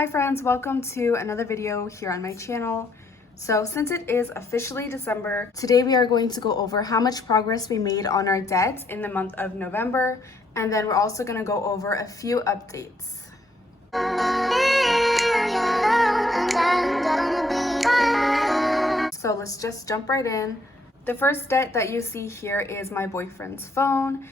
Hi friends, welcome to another video here on my channel. So since it is officially December, today we are going to go over how much progress we made on our debt in the month of November, and then we're also going to go over a few updates. So let's just jump right in. The first debt that you see here is my boyfriend's phone.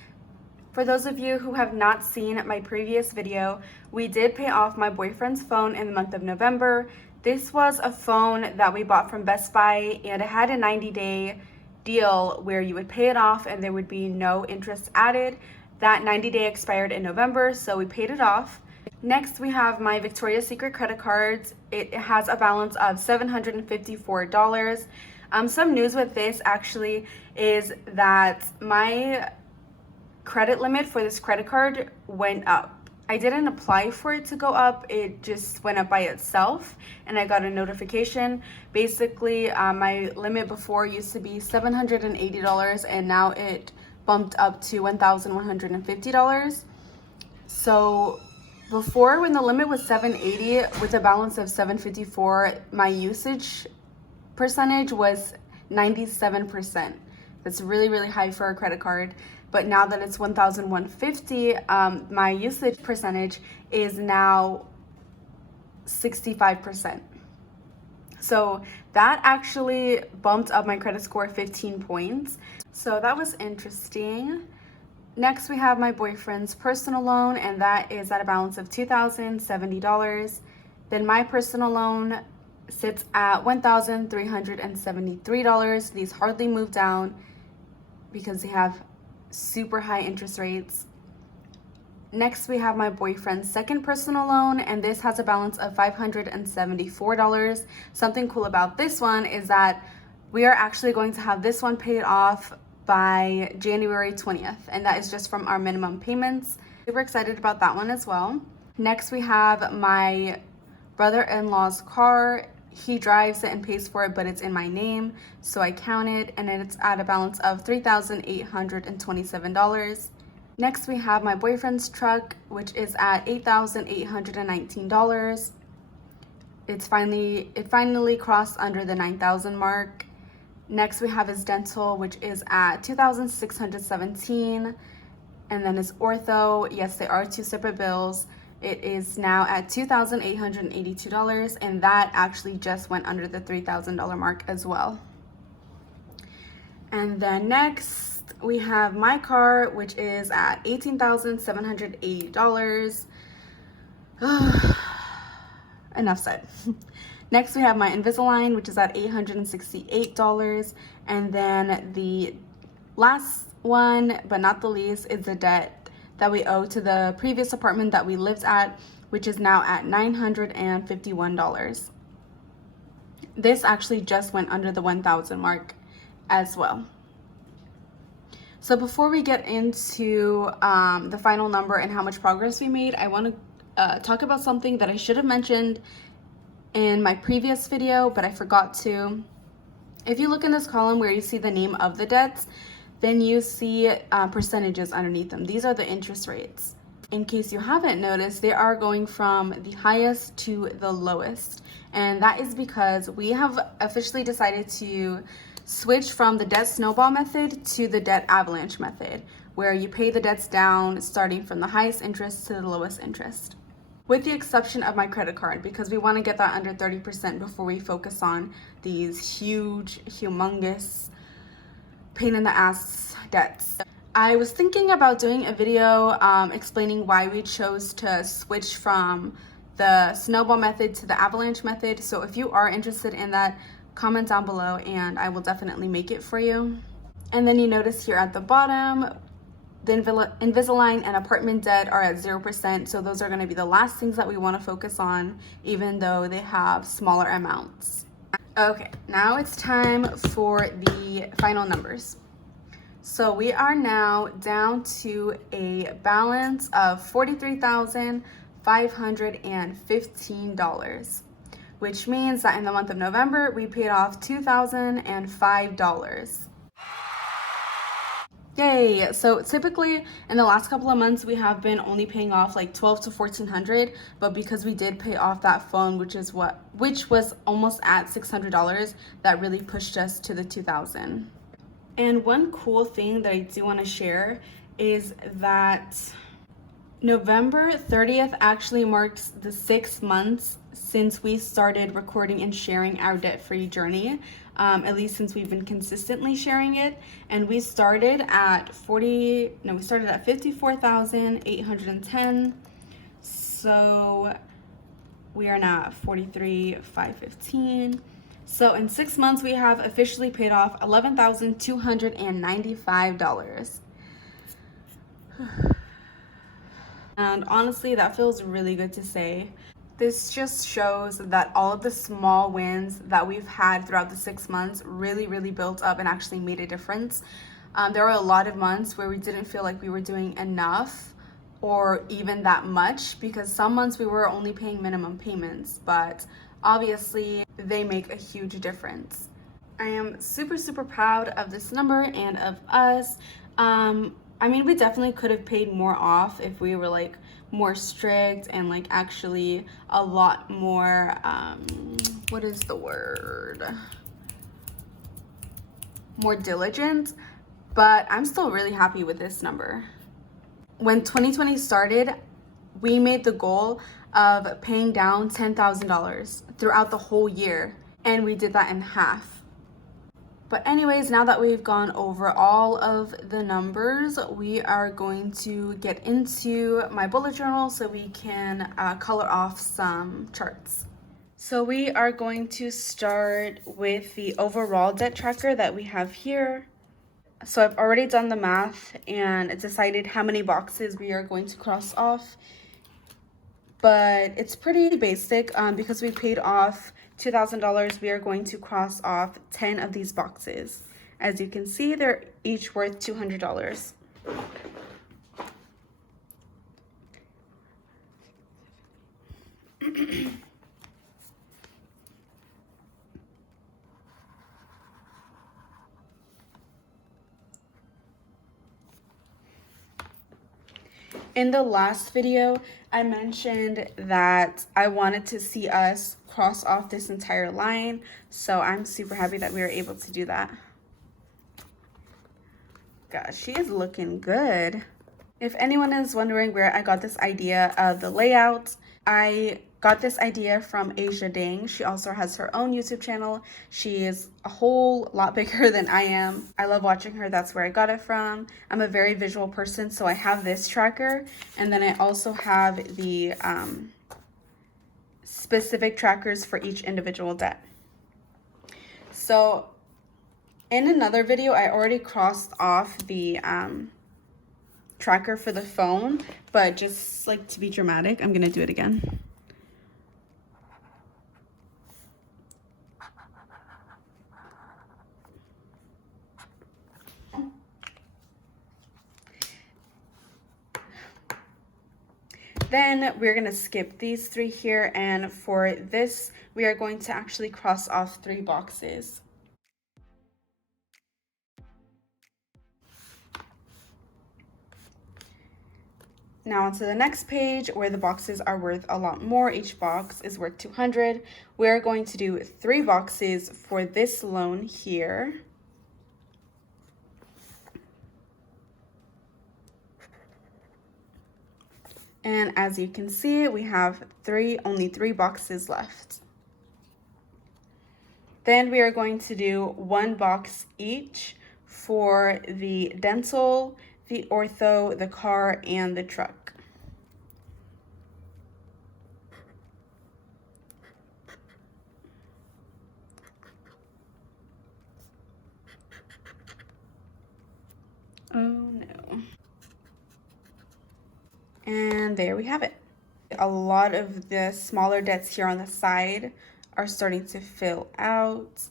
For those of you who have not seen my previous video, we did pay off my boyfriend's phone in the month of November. This was a phone that we bought from Best Buy, and it had a 90-day deal where you would pay it off and there would be no interest added. That 90-day expired in November, so we paid it off. Next, we have my Victoria's Secret credit cards. It has a balance of $754. Some news with this actually is that my credit limit for this credit card went up. I didn't apply for it to go up, it just went up by itself, and I got a notification. Basically, my limit before used to be $780, and now it bumped up to $1,150. So before, when the limit was $780 with a balance of $754, my usage percentage was 97%. That's really high for a credit card. But now that it's $1,150, my usage percentage is now 65%. So that actually bumped up my credit score 15 points. So that was interesting. Next, we have my boyfriend's personal loan, and that is at a balance of $2,070. Then my personal loan sits at $1,373. These hardly move down because they have super high interest rates. Next, we have my boyfriend's second personal loan, and this has a balance of $574. Something cool about this one is that we are actually going to have this one paid off by January 20th, and that is just from our minimum payments. Super excited about that one as well. Next, we have my brother-in-law's car. He drives it and pays for it, but it's in my name, so I count it, and it's at a balance of $3,827. Next, we have my boyfriend's truck, which is at $8,819. It finally crossed under the 9,000 mark. Next, we have his dental, which is at $2,617, and then his ortho. Yes, they are two separate bills. It is now at $2,882, and that actually just went under the $3,000 mark as well. And then next, we have my car, which is at $18,780. Enough said. Next, we have my Invisalign, which is at $868. And then the last one, but not the least, is the debt that we owe to the previous apartment that we lived at, which is now at $951. This actually just went under the 1,000 mark as well. So before we get into the final number and how much progress we made, I want to talk about something that I should have mentioned in my previous video, but I forgot to. If you look in this column where you see the name of the debts, then you see percentages underneath them. These are the interest rates. In case you haven't noticed, they are going from the highest to the lowest. And that is because we have officially decided to switch from the debt snowball method to the debt avalanche method, where you pay the debts down starting from the highest interest to the lowest interest. With the exception of my credit card, because we want to get that under 30% before we focus on these huge, humongous, pain in the ass debts. I was thinking about doing a video explaining why we chose to switch from the snowball method to the avalanche method. So if you are interested in that, comment down below and I will definitely make it for you. And then you notice here at the bottom, the Invisalign and apartment debt are at 0%. So those are going to be the last things that we want to focus on, even though they have smaller amounts. Okay, now it's time for the final numbers. So we are now down to a balance of $43,515, which means that in the month of November, we paid off $2,005. Yay! So typically in the last couple of months we have been only paying off like 12 to 1400, but because we did pay off that phone, which was almost at $600, that really pushed us to the 2000. And one cool thing that I do want to share is that November 30th actually marks the 6 months since we started recording and sharing our debt-free journey, at least since we've been consistently sharing it. And we started at 54,810. So we are now at 43,515. So in 6 months, we have officially paid off $11,295. And honestly, that feels really good to say. This just shows that all of the small wins that we've had throughout the 6 months really built up and actually made a difference. There were a lot of months where we didn't feel like we were doing enough or even that much, because some months we were only paying minimum payments, but obviously they make a huge difference. I am super proud of this number and of us. I mean, we definitely could have paid more off if we were like more strict and like actually a lot more, what is the word? More diligent, but I'm still really happy with this number. When 2020 started, we made the goal of paying down $10,000 throughout the whole year, and we did that in half. But anyways, now that we've gone over all of the numbers, we are going to get into my bullet journal so we can color off some charts. So we are going to start with the overall debt tracker that we have here. So I've already done the math and decided how many boxes we are going to cross off. But it's pretty basic because we paid off $2,000, we are going to cross off 10 of these boxes. As you can see, they're each worth $200. In the last video, I mentioned that I wanted to see us cross off this entire line, so I'm super happy that we were able to do that. Gosh, she is looking good. If anyone is wondering where I got this idea of the layout, I got this idea from Asia Dang. She also has her own YouTube channel. She is a whole lot bigger than I am. I love watching her. That's where I got it from. I'm a very visual person, so I have this tracker, and then I also have the specific trackers for each individual debt. So in another video, I already crossed off the tracker for the phone, but just like to be dramatic, I'm gonna do it again. Then we're gonna skip these 3 here, and for this, we are going to actually cross off 3 boxes. Now onto the next page where the boxes are worth a lot more. Each box is worth $200. We're going to do 3 boxes for this loan here. And as you can see, we have only 3 boxes left. Then we are going to do 1 box each for the dental, the ortho, the car, and the truck. Oh no. And there we have it. A lot of the smaller debts here on the side are starting to fill out.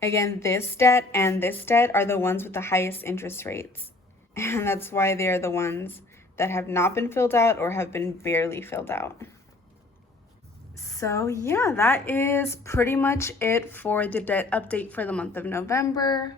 Again, this debt and this debt are the ones with the highest interest rates. And that's why they're the ones that have not been filled out or have been barely filled out. So yeah, that is pretty much it for the debt update for the month of November.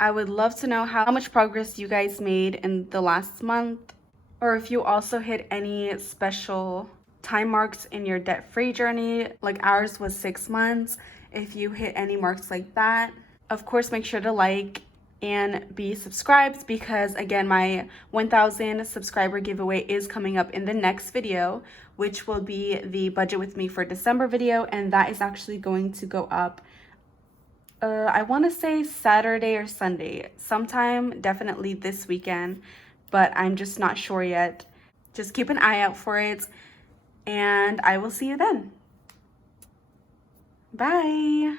I would love to know how much progress you guys made in the last month, or if you also hit any special time marks in your debt-free journey. Like ours was 6 months. If you hit any marks like that, of course, make sure to like and be subscribed, because again, my 1,000 subscriber giveaway is coming up in the next video, which will be the budget with me for December video, and that is actually going to go up I want to say Saturday or Sunday, sometime definitely this weekend, but I'm just not sure yet. Just keep an eye out for it, and I will see you then. Bye.